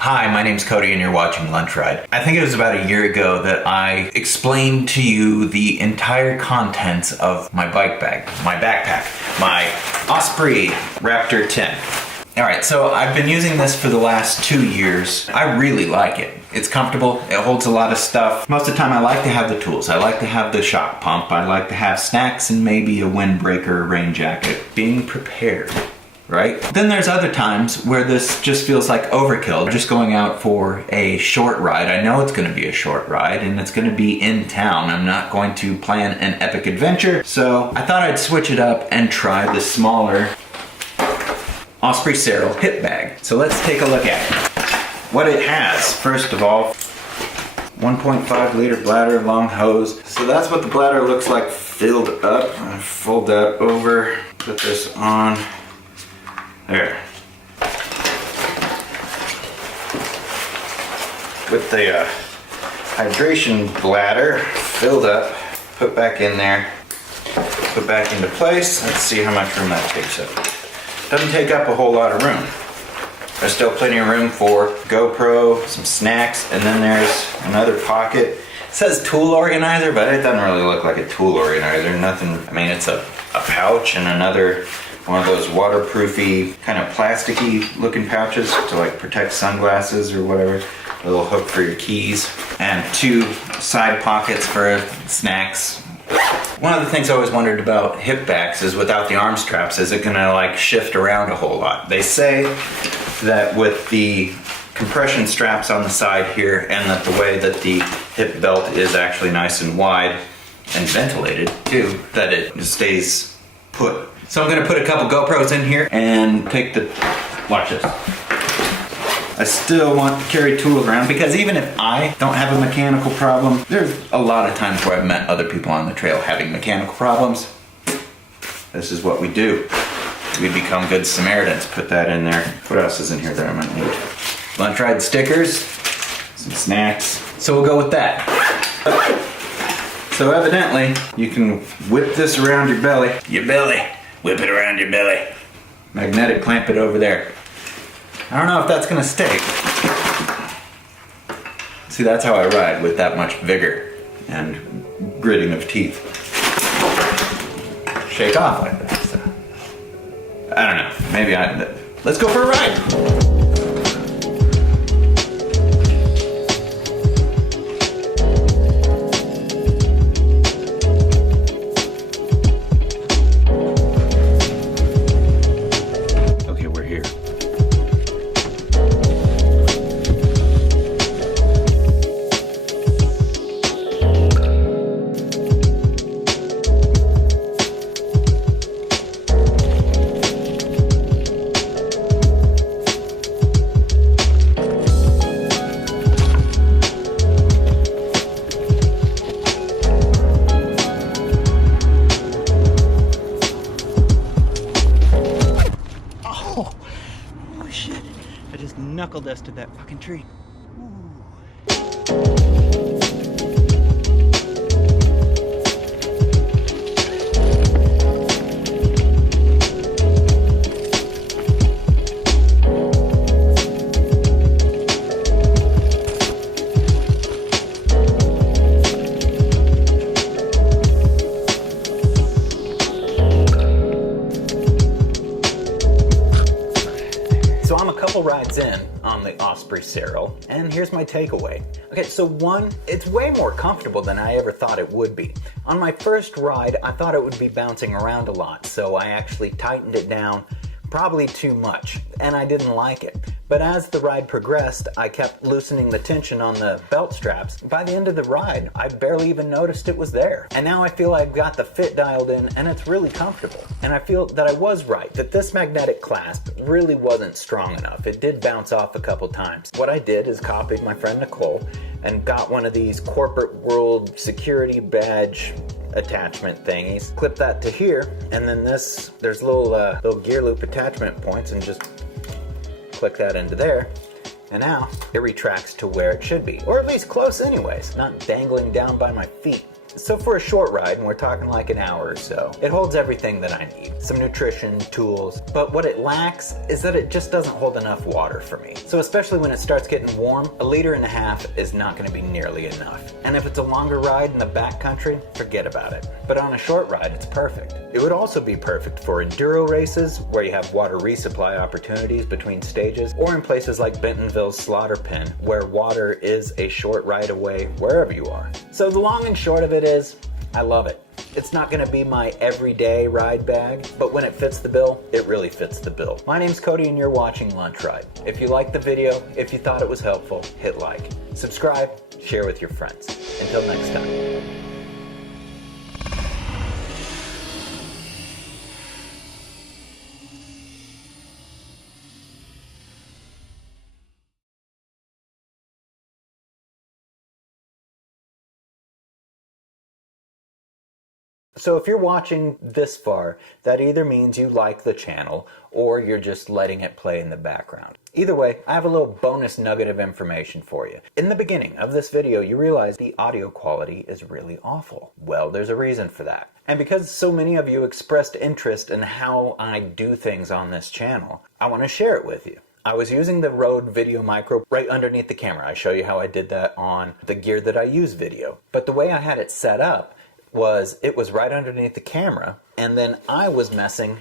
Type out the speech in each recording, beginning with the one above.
Hi, my name's Cody and you're watching Lunch Ride. I think it was about a year ago that I explained to you the entire contents of my bike bag, my backpack, my Osprey Raptor 10. Alright, so I've been using this for the last 2 years. I really like it. It's comfortable, it holds a lot of stuff. Most of the time I like to have the tools. I like to have the shock pump, I like to have snacks and maybe a windbreaker, rain jacket. Being prepared. Right? Then there's other times where this just feels like overkill. Just going out for a short ride. I know it's going to be a short ride and it's going to be in town. I'm not going to plan an epic adventure. So I thought I'd switch it up and try the smaller Osprey Seral hip bag. So let's take a look at it. What it has, first of all, 1.5 liter bladder, long hose. So that's what the bladder looks like filled up. I'm gonna fold that over, put this on. There. With the hydration bladder filled up, put back in there, put back into place. Let's see how much room that takes up. Doesn't take up a whole lot of room. There's still plenty of room for GoPro, some snacks, and then there's another pocket. It says tool organizer, but it doesn't really look like a tool organizer. Nothing, I mean, it's a pouch and another one of those waterproofy, kind of plasticky looking pouches to like protect sunglasses or whatever. A little hook for your keys. And 2 side pockets for snacks. One of the things I always wondered about hip bags is without the arm straps, is it gonna like shift around a whole lot? They say that with the compression straps on the side here and that the way that the hip belt is actually nice and wide and ventilated too, that it stays put. So I'm gonna put a couple GoPros in here and take the, watch this. I still want to carry tools around because even if I don't have a mechanical problem, there's a lot of times where I've met other people on the trail having mechanical problems. This is what we do. We become good Samaritans. Put that in there. What else is in here that I might need? Lunch Ride stickers, some snacks. So we'll go with that. So evidently, you can whip this around your belly. Whip it around your belly. Magnetic clamp it over there. I don't know if that's gonna stick. See, that's how I ride, with that much vigor and gritting of teeth. Shake off like that. So. I don't know, maybe let's go for a ride. Knuckle dusted that fucking tree. So I'm a couple rides in on the Osprey Seral, and here's my takeaway. Okay, so one, it's way more comfortable than I ever thought it would be. On my first ride, I thought it would be bouncing around a lot, so I actually tightened it down probably too much, and I didn't like it. But as the ride progressed, I kept loosening the tension on the belt straps. By the end of the ride, I barely even noticed it was there. And now I feel I've got the fit dialed in and it's really comfortable. And I feel that I was right, that this magnetic clasp really wasn't strong enough. It did bounce off a couple times. What I did is copied my friend Nicole and got one of these corporate world security badge attachment thingies. Clip that to here, and then there's little gear loop attachment points, and just click that into there, and now it retracts to where it should be, or at least close anyways, not dangling down by my feet. So for a short ride, and we're talking like an hour or so, it holds everything that I need. Some nutrition, tools, but what it lacks is that it just doesn't hold enough water for me. So especially when it starts getting warm, 1.5 liters is not gonna be nearly enough. And if it's a longer ride in the backcountry, forget about it. But on a short ride, it's perfect. It would also be perfect for enduro races, where you have water resupply opportunities between stages, or in places like Bentonville's Slaughter Pen, where water is a short ride away wherever you are. So the long and short of it is, I love it. It's not gonna be my everyday ride bag, but when it fits the bill, it really fits the bill. My name's Cody and you're watching Lunch Ride. If you liked the video, if you thought it was helpful, hit like. Subscribe, share with your friends. Until next time. So if you're watching this far, that either means you like the channel or you're just letting it play in the background. Either way, I have a little bonus nugget of information for you. In the beginning of this video, you realize the audio quality is really awful. Well, there's a reason for that. And because so many of you expressed interest in how I do things on this channel, I want to share it with you. I was using the Rode Video Micro right underneath the camera. I show you how I did that on the Gear That I Use video. But the way I had it set up was it was right underneath the camera, and then I was messing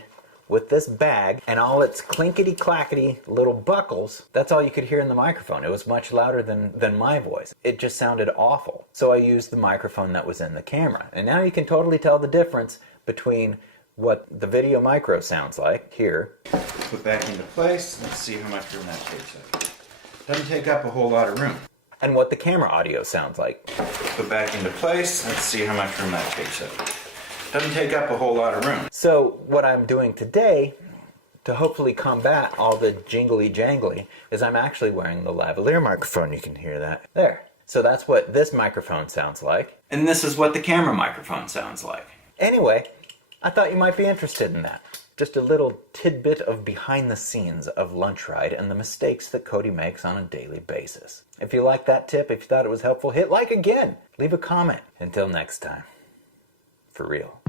with this bag and all its clinkety clackety little buckles. That's all you could hear in the microphone. It was much louder than my voice. It just sounded awful. So I used the microphone that was in the camera. And now you can totally tell the difference between what the Video Micro sounds like here. Put back into place. Let's see how much room that takes up. Doesn't take up a whole lot of room. And what the camera audio sounds like. Put back into place. Let's see how much room that takes up. Doesn't take up a whole lot of room. So what I'm doing today to hopefully combat all the jingly jangly is I'm actually wearing the lavalier microphone. You can hear that there. So that's what this microphone sounds like. And this is what the camera microphone sounds like. Anyway, I thought you might be interested in that. Just a little tidbit of behind the scenes of Lunch Ride and the mistakes that Cody makes on a daily basis. If you liked that tip, if you thought it was helpful, hit like again. Leave a comment. Until next time. For real.